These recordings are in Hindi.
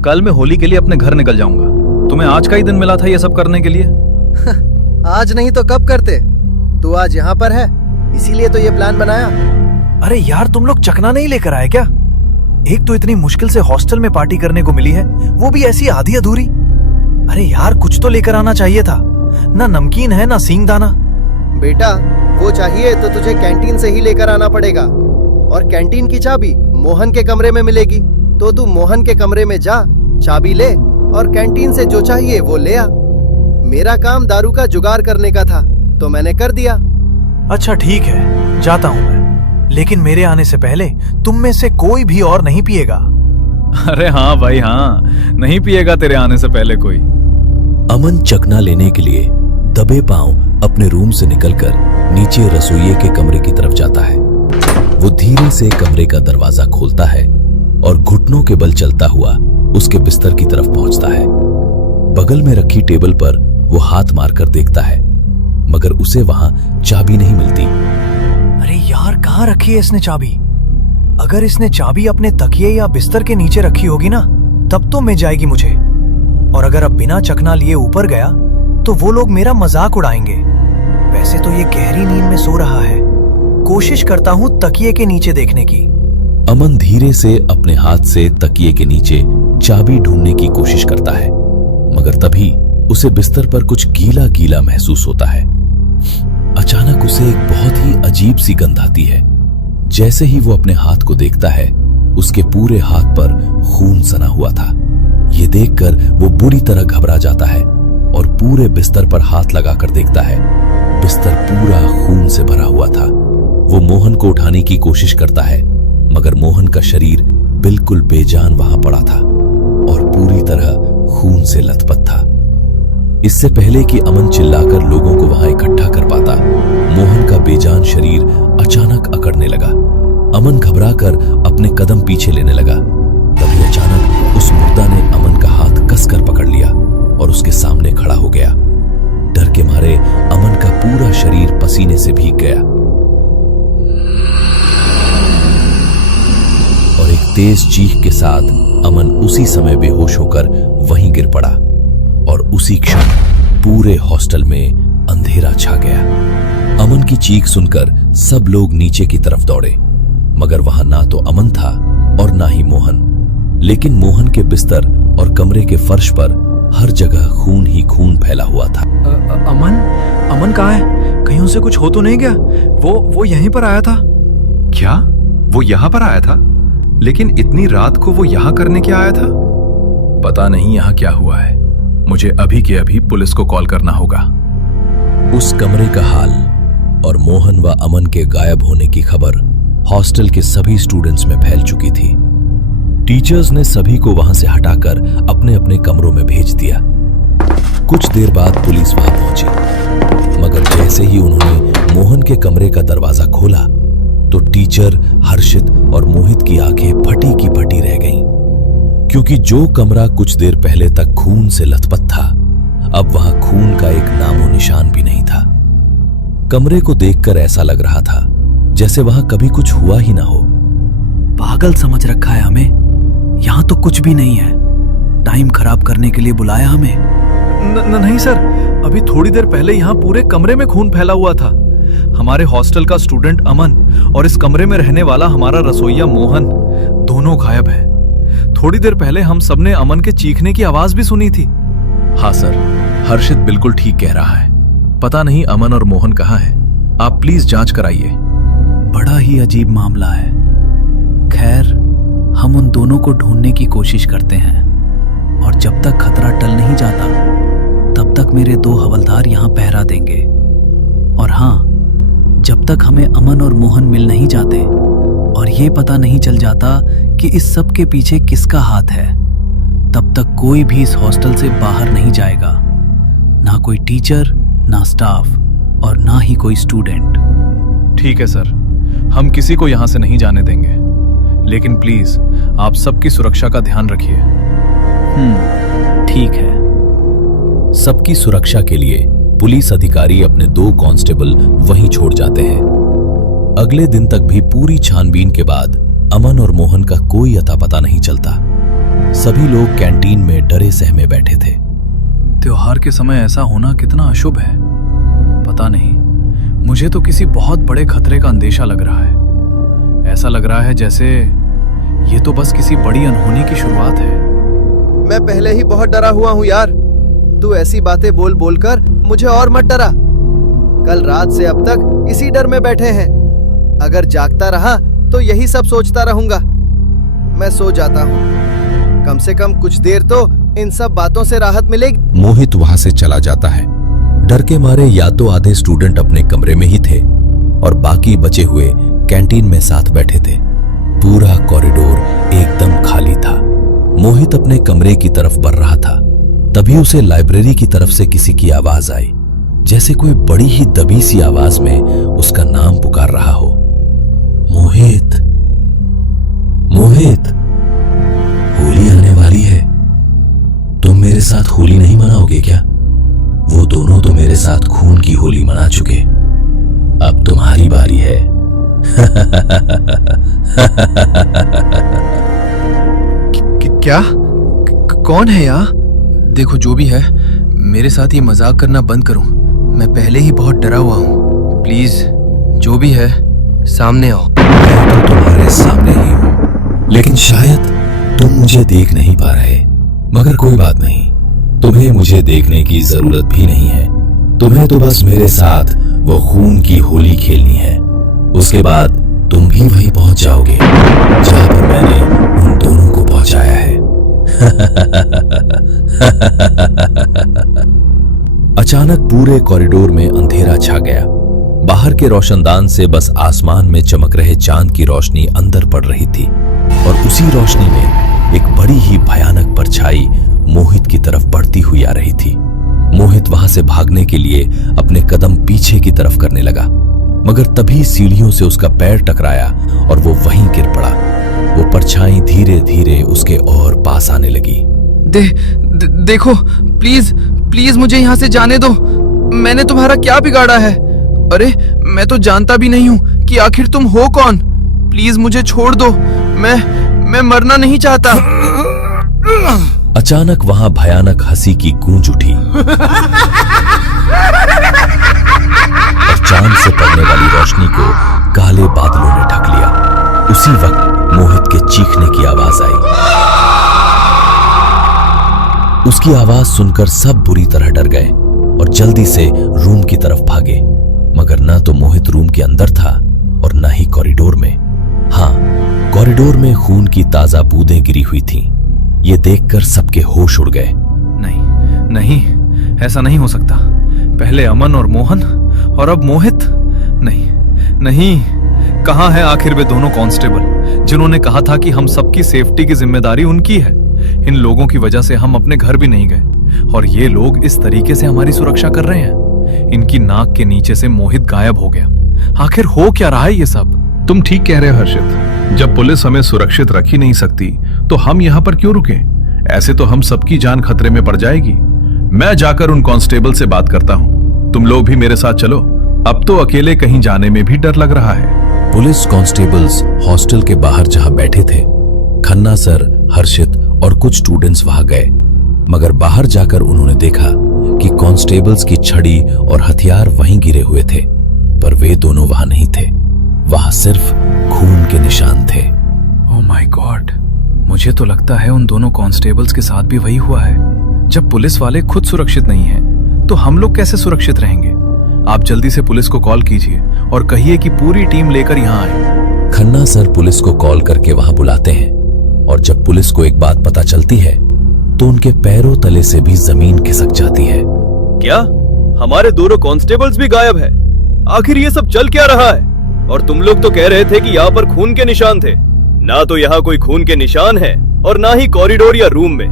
कल मैं होली के लिए अपने घर निकल जाऊंगा। तुम्हें आज का ही दिन मिला था ये सब करने के लिए? आज नहीं तो कब करते? तू आज यहाँ पर है, इसीलिए तो ये प्लान बनाया। अरे यार, तुम लोग चकना नहीं लेकर आए क्या? एक तो इतनी मुश्किल से हॉस्टल में पार्टी करने को मिली है, वो भी ऐसी आधी अधूरी। अरे यार, कुछ तो लेकर आना चाहिए था। ना नमकीन है ना सींगदाना। बेटा, वो चाहिए तो तुझे कैंटीन से ही लेकर आना पड़ेगा, और कैंटीन की चाबी मोहन के कमरे में मिलेगी। तो तू मोहन के कमरे में जा, चाबी ले और कैंटीन से जो चाहिए वो ले आ। मेरा काम दारू का जुगाड़ करने का था, तो मैंने कर दिया। अच्छा ठीक है, जाता हूँ मैं, लेकिन मेरे आने से पहले तुम में से कोई भी और नहीं पिएगा। अरे हाँ भाई हाँ, नहीं पिएगा तेरे आने से पहले कोई। अमन चकना लेने के लिए दबे पांव अपने रूम से निकलकर नीचे रसोइये के कमरे की तरफ जाता है। वो धीरे से कमरे का दरवाजा खोलता है और घुटनों के बल चलता हुआ उसके बिस्तर की तरफ पहुंचता है। बगल में रखी टेबल पर वो हाथ मारकर देखता है, मगर उसे वहां चाबी नहीं मिलती। अरे यार, कहाँ रखी है इसने चाबी? अगर इसने चाबी अपने तकिए या बिस्तर के नीचे रखी होगी ना, तब तो मिल जाएगी मुझे। और अगर अब बिना चकना लिए ऊपर गया तो वो लोग मेरा मजाक उड़ाएंगे। वैसे तो ये गहरी नींद में सो रहा है, कोशिश करता हूँ तकिए के नीचे देखने की। अमन धीरे से अपने हाथ से तकिए के नीचे चाबी ढूंढने की कोशिश करता है, मगर तभी उसे बिस्तर पर कुछ गीला गीला महसूस होता है। अचानक उसे एक बहुत ही अजीब सी गंध आती है। जैसे ही वो अपने हाथ को देखता है, उसके पूरे हाथ पर खून सना हुआ था। ये देखकर वो बुरी तरह घबरा जाता है और पूरे बिस्तर पर हाथ लगाकर देखता है। बिस्तर पूरा खून से भरा हुआ था। वो मोहन को उठाने की कोशिश करता है, मगर मोहन का शरीर बिल्कुल बेजान वहां पड़ा था और पूरी तरह खून से लथपथ था। इससे पहले कि अमन चिल्लाकर लोगों को वहां इकट्ठा कर पाता, मोहन का बेजान शरीर अचानक अकड़ने लगा। अमन घबराकर अपने कदम पीछे लेने लगा। तभी अचानक उस मुर्दा ने अमन का हाथ कसकर पकड़ लिया और उसके सामने खड़ा हो गया। डर के मारे अमन का पूरा शरीर पसीने से भीग गया और एक तेज चीख के साथ अमन उसी समय बेहोश होकर वहीं गिर पड़ा और उसी क्षण पूरे हॉस्टल में अंधेरा छा गया। अमन की चीख सुनकर सब लोग नीचे की तरफ दौड़े, मगर वहां ना तो अमन था और ना ही मोहन। लेकिन मोहन के बिस्तर और कमरे के फर्श पर हर जगह खून ही खून फैला हुआ था। अमन कहाँ है? कहीं उसे कुछ हो तो नहीं गया? वो यहीं पर आया था क्या? वो यहाँ पर आया था? लेकिन इतनी रात को वो यहाँ करने क्या आया था? पता नहीं यहाँ क्या हुआ है। मुझे अभी के अभी पुलिस को कॉल करना होगा। उस कमरे का हाल और मोहन व अमन के गायब होने की खबर हॉस्टल के सभी स्टूडेंट्स में फैल चुकी थी। टीचर्स ने सभी को वहां से हटाकर अपने अपने कमरों में भेज दिया। कुछ देर बाद पुलिस वहां पहुंची, मगर जैसे ही उन्होंने मोहन के कमरे का दरवाजा खोला तो टीचर हर्षित और मोहित की आंखें फटी की फटी रह गईं, क्योंकि जो कमरा कुछ देर पहले तक खून से लथपथ था, अब वहां खून का एक नामो निशान भी नहीं था। कमरे को देखकर ऐसा लग रहा था जैसे वहां कभी कुछ हुआ ही ना हो। पागल समझ रखा है हमें। यहाँ तो कुछ भी नहीं है। टाइम खराब करने के लिए बुलाया हमें। नहीं सर, अभी थोड़ी देर पहले यहाँ पूरे कमरे में खून फैला हुआ था। हमारे हॉस्टल का स्टूडेंट अमन और इस कमरे में रहने वाला हमारा रसोइया मोहन दोनों गायब है। थोड़ी देर पहले हम सबने अमन के चीखने की आवाज भी सुनी थी। हाँ सर, हर्षित बिल्कुल ठीक कह रहा है। पता नहीं अमन और मोहन कहाँ है। आप प्लीज जांच कराइए। बड़ा ही अजीब मामला है। खैर, हम उन दोनों को ढूंढने की कोशिश करते हैं, और जब तक खतरा टल नहीं जाता तब तक मेरे 2 हवलदार यहाँ पहरा देंगे। और हाँ, जब तक हमें अमन और मोहन मिल नहीं जाते और ये पता नहीं चल जाता कि इस सब के पीछे किसका हाथ है, तब तक कोई भी इस हॉस्टल से बाहर नहीं जाएगा। ना कोई टीचर, ना स्टाफ और ना ही कोई स्टूडेंट। ठीक है सर, हम किसी को यहाँ से नहीं जाने देंगे, लेकिन प्लीज आप सबकी सुरक्षा का ध्यान रखिए। ठीक है। सबकी सुरक्षा के लिए पुलिस अधिकारी अपने 2 कांस्टेबल वहीं छोड़ जाते हैं। अगले दिन तक भी पूरी छानबीन के बाद अमन और मोहन का कोई अता पता नहीं चलता। सभी लोग कैंटीन में डरे सहमे बैठे थे। त्योहार के समय ऐसा होना कितना अशुभ है। पता नहीं, मुझे तो किसी बहुत बड़े खतरे का अंदेशा लग रहा है। ऐसा लग रहा है जैसे ये तो बस किसी बड़ी अनहोनी की शुरुआत है। मैं पहले ही बहुत डरा हुआ हूँ यार। तू ऐसी बातें बोल बोलकर मुझे और मत डरा। कल रात से अब तक इसी डर में बैठे हैं। अगर जागता रहा तो यही सब सोचता रहूंगा। मैं सो जाता हूँ। कम से कम कुछ देर तो इन सब बातों से राहत मिलेगी। मोहित वहां से चला जाता है। डर के मारे या तो आधे स्टूडेंट अपने कमरे में ही थे और बाकी बचे हुए कैंटीन में साथ बैठे थे। पूरा कॉरिडोर एकदम खाली था। मोहित अपने कमरे की तरफ बढ़ रहा था, तभी उसे लाइब्रेरी की तरफ से किसी की आवाज आई, जैसे कोई बड़ी ही दबी सी आवाज में उसका नाम पुकार रहा हो। मोहित, मोहित, होली आने वाली है। तुम मेरे साथ होली नहीं मनाओगे क्या? वो दोनों तो मेरे साथ खून की होली मना चुके। अब तुम्हारी बारी है। क्या? कौन है यार? देखो, जो भी है, मेरे साथ ये मजाक करना बंद करो। मैं पहले ही बहुत डरा हुआ हूँ। प्लीज, जो भी है, सामने आओ। मैं तो तुम्हारे सामने ही हूँ, लेकिन शायद तुम मुझे देख नहीं पा रहे। मगर कोई बात नहीं, तुम्हें मुझे देखने की जरूरत भी नहीं है। तुम्हें तो बस मेरे साथ वो खून की होली खेलनी है। उसके बाद तुम भी वहीं पहुंच जाओगे जहां पर मैंने उन दोनों को पहुंचाया है। अचानक पूरे कॉरिडोर में अंधेरा छा गया। बाहर के रोशनदान से बस आसमान में चमक रहे चांद की रोशनी अंदर पड़ रही थी और उसी रोशनी में एक बड़ी ही भयानक परछाई मोहित की तरफ बढ़ती हुई आ रही थी। मोहित वहां से भागने के लिए अपने कदम पीछे की तरफ करने लगा, मगर तभी सीढ़ियों से उसका पैर टकराया और वो वहीं गिर पड़ा। वो परछाई धीरे धीरे उसके और पास आने लगी। देखो, प्लीज प्लीज मुझे यहाँ से जाने दो। मैंने तुम्हारा क्या बिगाड़ा है? अरे, मैं तो जानता भी नहीं हूँ कि आखिर तुम हो कौन। प्लीज मुझे छोड़ दो। मैं मरना नहीं चाहता। अचानक वहां भयानक हंसी की गूंज उठी और चांद से पड़ने वाली रोशनी को काले बादलों ने ढक लिया। उसी वक्त मोहित के चीखने की आवाज आई। उसकी आवाज सुनकर सब बुरी तरह डर गए और जल्दी से रूम की तरफ भागे, मगर ना तो मोहित रूम के अंदर था और ना ही कॉरिडोर में। हाँ, कॉरिडोर में खून की ताजा बूंदें गिरी हुई थीं। ये देखकर सबके होश उड़ गए। नहीं नहीं, ऐसा नहीं हो सकता। पहले अमन और मोहन और अब मोहित। नहीं नहीं, कहां है आखिर वे दोनों कांस्टेबल जिन्होंने कहा था कि हम सबकी सेफ्टी की जिम्मेदारी उनकी है? इन लोगों की वजह से हम अपने घर भी नहीं गए और ये लोग इस तरीके से हमारी सुरक्षा कर रहे हैं। इनकी नाक के नीचे से मोहित गायब हो गया। आखिर हो क्या रहा है ये सब? तुम ठीक कह रहे हो हर्षित। जब पुलिस हमें सुरक्षित रख ही नहीं सकती तो हम यहाँ पर क्यों रुके? ऐसे तो हम सबकी जान खतरे में पड़ जाएगी। मैं जाकर उन कांस्टेबल से बात करता हूँ। तुम लोग भी मेरे साथ चलो। अब तो अकेले कहीं जाने में भी डर लग रहा है। पुलिस कांस्टेबल्स हॉस्टल के बाहर जहां बैठे थे, खन्ना सर, हर्षित और कुछ स्टूडेंट्स वहां गए, मगर बाहर जाकर उन्होंने देखा कि कांस्टेबल्स की छड़ी और हथियार वहीं गिरे हुए थे, पर वे दोनों वहां नहीं थे। वहां सिर्फ खून के निशान थे। ओह माय गॉड, मुझे तो लगता है उन दोनों कांस्टेबल्स के साथ भी वही हुआ है। जब पुलिस वाले खुद सुरक्षित नहीं हैं, तो हम लोग कैसे सुरक्षित रहेंगे? आप जल्दी से पुलिस को कॉल कीजिए और कहिए कि पूरी टीम लेकर यहाँ आए। खन्ना सर पुलिस को कॉल करके वहां बुलाते हैं और जब पुलिस को एक बात पता चलती है तो उनके पैरों तले से भी जमीन खिसक जाती है। क्या हमारे दोनों कांस्टेबल्स भी गायब है? आखिर ये सब चल क्या रहा है? और तुम लोग तो कह रहे थे कि यहाँ पर खून के निशान थे। ना तो यहाँ कोई खून के निशान है और ना ही कॉरिडोर या रूम में।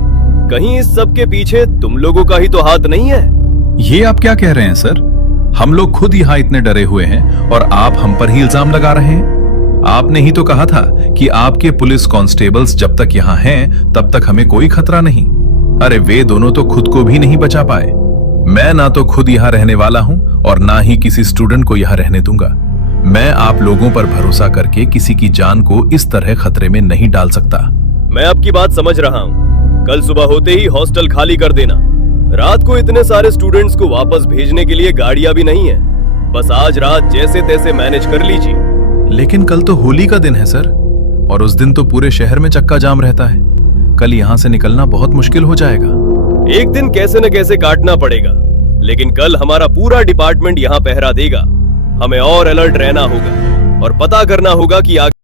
कहीं इस सब के पीछे तुम लोगों का ही तो हाथ नहीं है? ये आप क्या कह रहे हैं सर? हम लोग खुद यहाँ इतने डरे हुए हैं और आप हम पर ही इल्जाम लगा रहे हैं। आपने ही तो कहा था कि आपके पुलिस कांस्टेबल्स जब तक यहाँ हैं तब तक हमें कोई खतरा नहीं। अरे वे दोनों तो खुद को भी नहीं बचा पाए। मैं ना तो खुद यहाँ रहने वाला हूँ और ना ही किसी स्टूडेंट को यहाँ रहने दूंगा। मैं आप लोगों पर भरोसा करके किसी की जान को इस तरह खतरे में नहीं डाल सकता। मैं आपकी बात समझ रहा हूँ, कल सुबह होते ही हॉस्टल खाली कर देना। रात को इतने सारे स्टूडेंट्स को वापस भेजने के लिए गाड़ियां भी नहीं है। बस आज रात जैसे तैसे मैनेज कर लीजिए। लेकिन कल तो होली का दिन है सर, और उस दिन तो पूरे शहर में चक्का जाम रहता है। कल यहाँ से निकलना बहुत मुश्किल हो जाएगा। एक दिन कैसे न कैसे काटना पड़ेगा, लेकिन कल हमारा पूरा डिपार्टमेंट यहाँ पहरा देगा। हमें और अलर्ट रहना होगा और पता करना होगा कि आखिर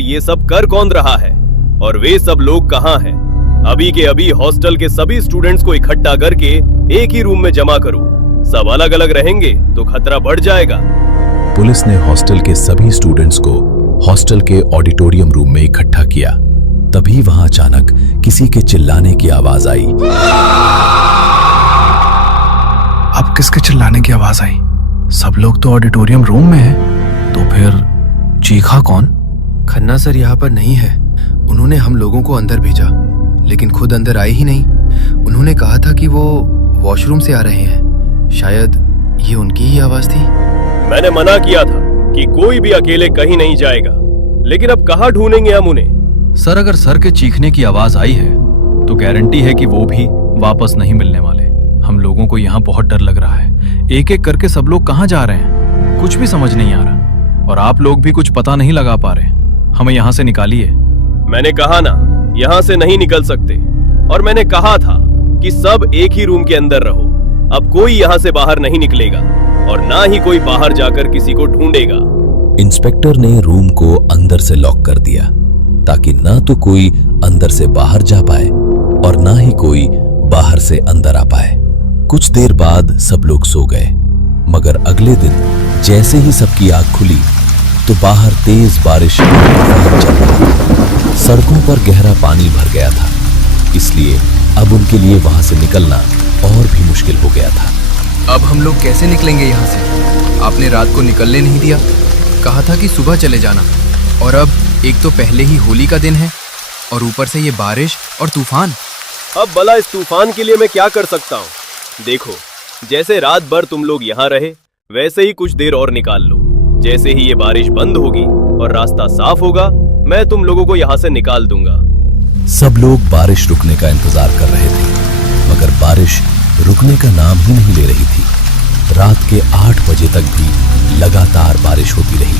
ये सब कर कौन रहा है और वे सब लोग कहाँ हैं। अभी के अभी हॉस्टल के सभी स्टूडेंट्स को इकट्ठा करके एक ही रूम में जमा करो। सब अलग अलग रहेंगे तो खतरा बढ़ जाएगा। पुलिस ने हॉस्टल के सभी स्टूडेंट्स को हॉस्टल के ऑडिटोरियम रूम में इकट्ठा किया। तभी वहां अचानक किसी के चिल्लाने की आवाज आई। अब किसके चिल्लाने की आवाज आई? सब लोग तो ऑडिटोरियम रूम में हैं, तो फिर चीखा कौन? खन्ना सर यहाँ पर नहीं है। उन्होंने हम लोगों को अंदर भेजा, लेकिन खुद अंदर आए ही नहीं। उन्होंने कहा था कि वो वॉशरूम से आ रहे हैं। शायद ये उनकी ही आवाज थी। मैंने मना किया था कि कोई भी अकेले कहीं नहीं जाएगा, लेकिन अब कहाँ ढूंढेंगे हम उन्हें? सर, अगर सर के चीखने की आवाज आई है तो गारंटी है कि वो भी वापस नहीं मिलने वाले। हम लोगों को यहाँ बहुत डर लग रहा है। एक एक करके सब लोग कहाँ जा रहे हैं, कुछ भी समझ नहीं आ रहा। और आप लोग भी कुछ पता नहीं लगा पा रहे। हमें यहाँ से निकालिए। मैंने कहा ना, यहाँ से नहीं निकल सकते। और मैंने कहा था कि सब एक ही रूम के अंदर रहो। अब कोई यहाँ से बाहर नहीं निकलेगा और ना ही कोई बाहर जाकर किसी को ढूंढेगा। इंस्पेक्टर ने रूम को अंदर से लॉक कर दिया ताकि ना तो कोई अंदर से बाहर जा पाए और ना ही कोई बाहर से अंदर आ पाए। कुछ देर बाद सब लोग सो गए, मगर अगले दिन जैसे ही सबकी आंख खुली तो बाहर तेज बारिश चल रही। सड़कों पर गहरा पानी भर गया था, इसलिए अब उनके लिए वहां से निकलना और भी मुश्किल हो गया था। अब हम लोग कैसे निकलेंगे यहाँ से? आपने रात को निकलने नहीं दिया, कहा था कि सुबह चले जाना। और अब एक तो पहले ही होली का दिन है और ऊपर से ये बारिश और तूफान। अब भला इस तूफान के लिए मैं क्या कर सकता हूँ? देखो, जैसे रात भर तुम लोग यहाँ रहे, वैसे ही कुछ देर और निकाल लो। जैसे ही ये बारिश बंद होगी और रास्ता साफ होगा, मैं तुम लोगों को यहाँ से निकाल दूंगा। सब लोग बारिश रुकने का इंतजार कर रहे थे, मगर बारिश रुकने का नाम ही नहीं ले रही थी। रात के 8 बजे तक भी लगातार बारिश होती रही।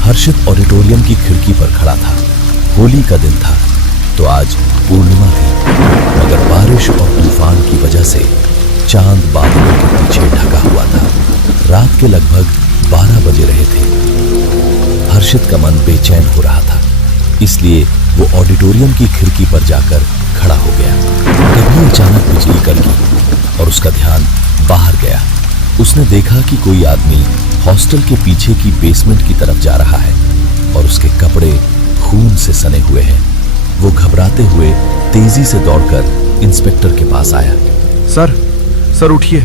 हर्षित ऑडिटोरियम की खिड़की पर खड़ा था। होली का दिन था तो आज पूर्णिमा थी, मगर बारिश और तूफान की वजह से चांद बादलों के पीछे ढका हुआ था। रात के लगभग 12 बजे रहे थे। हर्षित का मन बेचैन हो रहा था, इसलिए वो ऑडिटोरियम की खिड़की पर जाकर खड़ा हो गया। तभी अचानक बिजली कड़की और उसका ध्यान बाहर गया। उसने देखा कि कोई आदमी हॉस्टल के पीछे की बेसमेंट की तरफ जा रहा है और उसके कपड़े खून से सने हुए हैं। वो घबराते हुए तेजी से दौड़कर इंस्पेक्टर के पास आया। सर उठिए।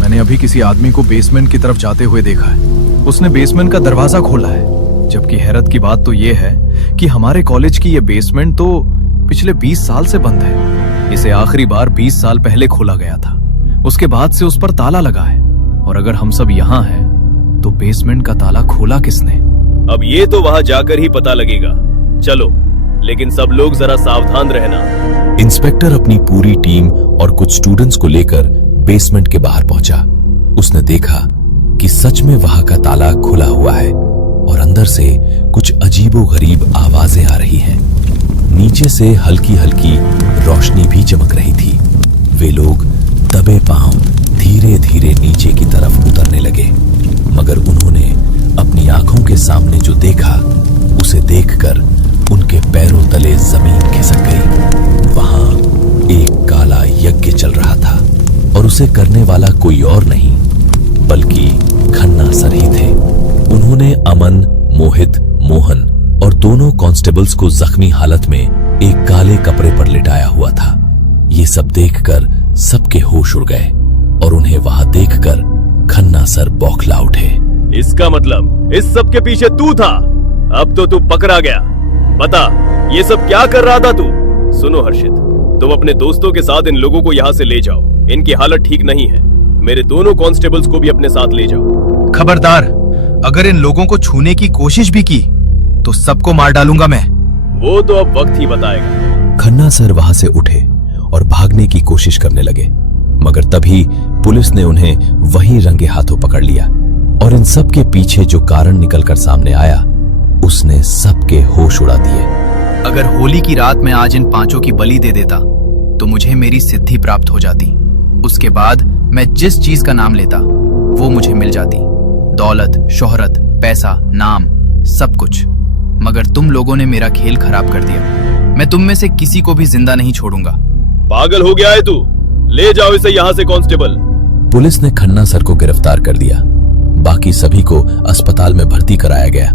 मैंने अभी किसी आदमी को बेसमेंट की तरफ जाते हुए देखा है। उसने बेसमेंट का दरवाजा खोला है। जबकि हैरत की बात तो ये है कि हमारे कॉलेज की ये बेसमेंट तो पिछले 20 साल से बंद है। इसे आखिरी बार 20 साल पहले खोला गया था। उसके बाद से उस पर ताला लगा है। और अगर हम सब यहाँ हैं, तो बेसमेंट का ताला खोला किसने? अब ये तो वहां जाकर ही पता लगेगा। चलो, लेकिन सब लोग जरा सावधान रहना। इंस्पेक्टर अपनी पूरी टीम और कुछ स्टूडेंट्स को लेकर बेसमेंट के बाहर पहुंचा। उसने देखा कि सच में वहां का ताला खुला हुआ है और अंदर से कुछ अजीबोगरीब आवाजें आ रही हैं। नीचे से हल्की हल्की रोशनी भी चमक रही थी। वे लोग दबे पांव धीरे धीरे नीचे की तरफ उतरने लगे, मगर उन्होंने अपनी आंखों के सामने जो देखा, उसे देखकर उनके पैरों तले जमीन खिसक गई। वहां एक काला यज्ञ चल रहा था और उसे करने वाला कोई और नहीं बल्कि खन्ना सर ही थे। उन्होंने अमन, मोहित, मोहन और दोनों कांस्टेबल्स को जख्मी हालत में एक काले कपड़े पर लिटाया हुआ था। ये सब देखकर सबके होश उड़ गए और उन्हें वहां देखकर खन्ना सर बौखला उठे। इसका मतलब इस सब के पीछे तू था। अब तो तू पकड़ा गया। बता, ये सब क्या कर रहा था तू? सुनो हर्षित, तुम अपने दोस्तों के साथ इन लोगों को यहाँ से ले जाओ। इनकी हालत ठीक नहीं है। मेरे दोनों कांस्टेबल्स को भी अपने साथ ले जाओ। खबरदार, अगर इन लोगों को छूने की कोशिश भी की तो सबको मार डालूंगा मैं। वो तो अब वक्त ही बताएगा। खन्ना सर वहां से उठे और भागने की कोशिश करने लगे, मगर तभी पुलिस ने उन्हें वहीं रंगे हाथों पकड़ लिया और इन सब के पीछे जो कारण निकलकर सामने आया उसने सबके होश उड़ा दिए। अगर होली की रात में आज इन 5 की बलि दे देता तो मुझे मेरी सिद्धि प्राप्त हो जाती। उसके बाद मैं जिस चीज का नाम लेता वो मुझे मिल जाती, दौलत, शोहरत, पैसा, नाम, सब कुछ। मगर तुम लोगों ने मेरा खेल खराब कर दिया। मैं तुम में से किसी को भी जिंदा नहीं छोड़ूंगा। पागल हो गया है तू? ले जाओ इसे यहाँ से कांस्टेबल। पुलिस ने खन्ना सर को गिरफ्तार कर लिया। बाकी सभी को अस्पताल में भर्ती कराया गया।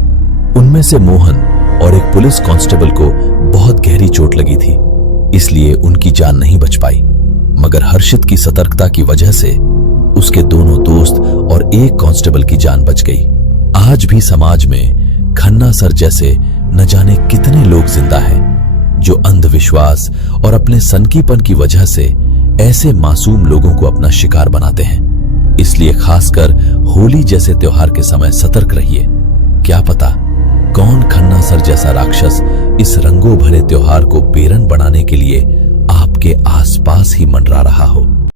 उनमें से मोहन और एक पुलिस कांस्टेबल को बहुत गहरी चोट लगी थी, इसलिए उनकी जान नहीं बच पाई। मगर हर्षित की सतर्कता की वजह से उसके दोनों दोस्त और एक कांस्टेबल की जान बच गई। आज भी समाज में खन्ना सर जैसे न जाने कितने लोग जिंदा हैं जो अंधविश्वास और अपने सनकीपन की वजह से ऐसे मासूम लोगों को अपना शिकार बनाते हैं। इसलिए खासकर होली जैसे त्योहार के समय सतर्क रहिए। क्या पता कौन खन्ना सर जैसा राक्षस इस रंगों भरे त्योहार को बेरंग बनाने के लिए आपके आसपास ही मंडरा रहा हो।